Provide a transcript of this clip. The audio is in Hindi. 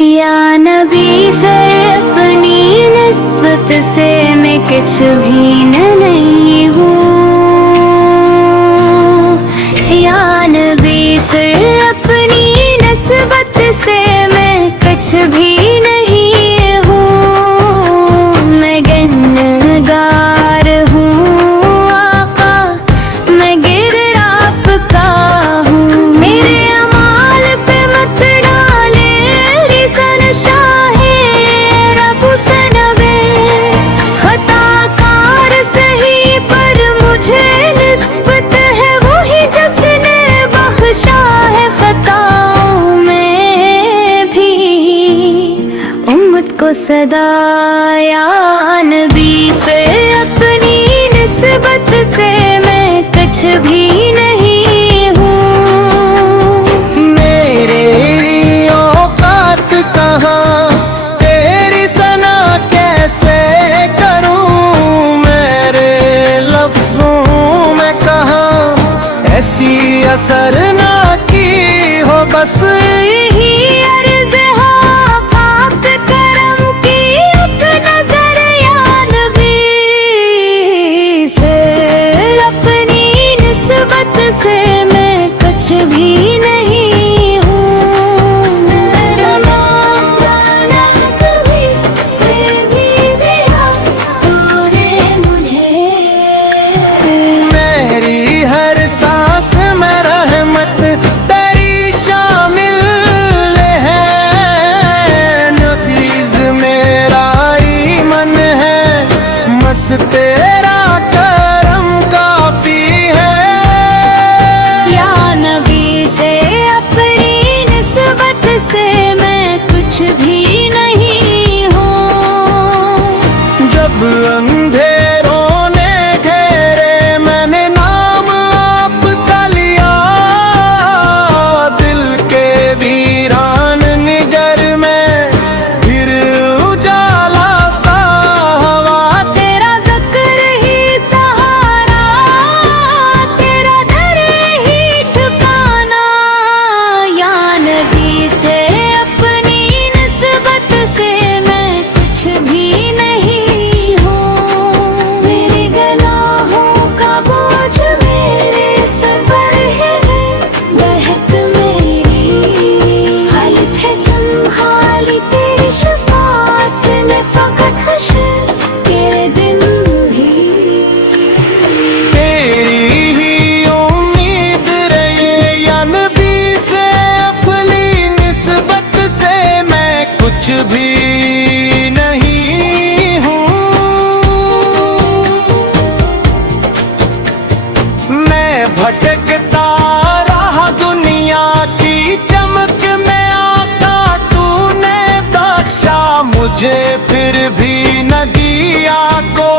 या नबी से अपनी निस्बत से मैं कुछ भी नहीं हूँ। या नबी से अपनी निस्बत से मैं कुछ भी नहीं हूँ। मैं गुनहगार हूँ आका, मैं गिरह आपका हूँ। मेरे अमाल पे मत डाले रिज़न शाहे रब सनवे। खताकार सही पर मुझे निस्बत है वही जिसने बख्शा है खताओं में भी उम्मत को सदा। या नबी से अपनी निस्बत से मैं कुछ भी नहीं हूँ। मेरी औकात कहाँ, तेरी सना कैसे करूँ। मेरे लफ्जों में कहाँ ऐसी असर ना की हो। बस यही अर्ज़ है पाक करम की एक नज़र। या नबी से अपनी निस्बत से मैं कुछ भी नहीं हूँ। ना कभी भी दिया तूने मुझे। मेरी हर सांस में रहमत तेरी शामिल है। नफीस मेरा ईमान है, बस तेरा करम काफी है। या नबी से अपनी निस्बत से मैं कुछ भी नहीं हूँ। जब अंधेरों ने घेरे मैंने नाम आपका लिया। दिल के वीरान निगर में फिर उजाला सा हुआ। तेरा ज़िक्र ही सहारा, तेरा दर ही ठिकाना। या नबी से अपनी निस्बत से मैं कुछ भी नहीं हूँ। मेरे गुनाहों का बोझ मेरे सर पर है, बहक मेरी हालत है संभाली तेरी शफाअत ने फ़कत हश्र के दिन भी। तेरी ही उम्मीद रही या नबी से अपनी निस्बत से मैं कुछ भी नहीं हूँ। मैं भटकता रहा दुनिया की चमक में आका तूने बख्शा मुझे। फिर भी न दिया को